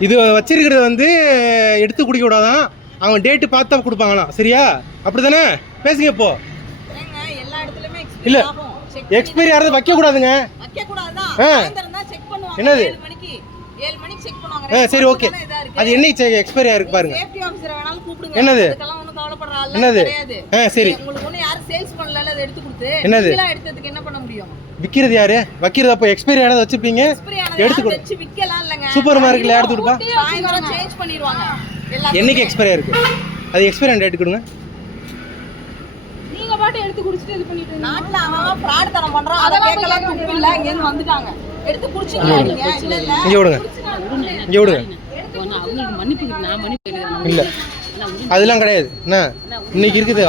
இது வச்சிருக்கிறது வந்து எடுத்து குடிக்க கூடாதான் அவங்க டேட்டு பார்த்தா கொடுப்பாங்களாம் சரியா அப்படி தானே பேசுங்க இப்போ இல்ல. எக்ஸ்பைரி ஆகிறது வைக்க கூடாதுங்க. ஆ. என்னது? ஆ சரி ஓகே. அது என்னைக்கு எக்ஸ்பைரி ஆயிருக்கு பாருங்க. என்னது? என்னது? ஆ சரி என்னது? விற்கிறது யாரு வைக்கிறது அப்போ எக்ஸ்பைரி ஆனதை வச்சுப்பீங்க எடுத்து கொடு. சூப்பர் மார்க்கெட்ல எடுத்து கொடுப்பா பண்ணிடுவாங்க. என்னைக்கு எக்ஸ்பைரி ஆயிருக்கு? அது எக்ஸ்பைரி டேட் கொடுங்க. நீங்க பாட்டு எடுத்து குடிச்சிட்டு இது பண்ணிட்டு. நாட்டுல அவன் fraud தனம் பண்றான். அதை கேட்கலாம் துப்பு இல்ல. இங்கேருந்து வந்துட்டாங்க. எடுத்து நீங்க. இல்ல, இல்ல. இங்கே விடுங்க. இங்கே விடுங்க. அவங்களுக்கு மன்னிப்பு நான் மன்னிப்பு இல்லை. அதெல்லாம் கிடையாது. என்ன? இன்னைக்கு இருக்குது.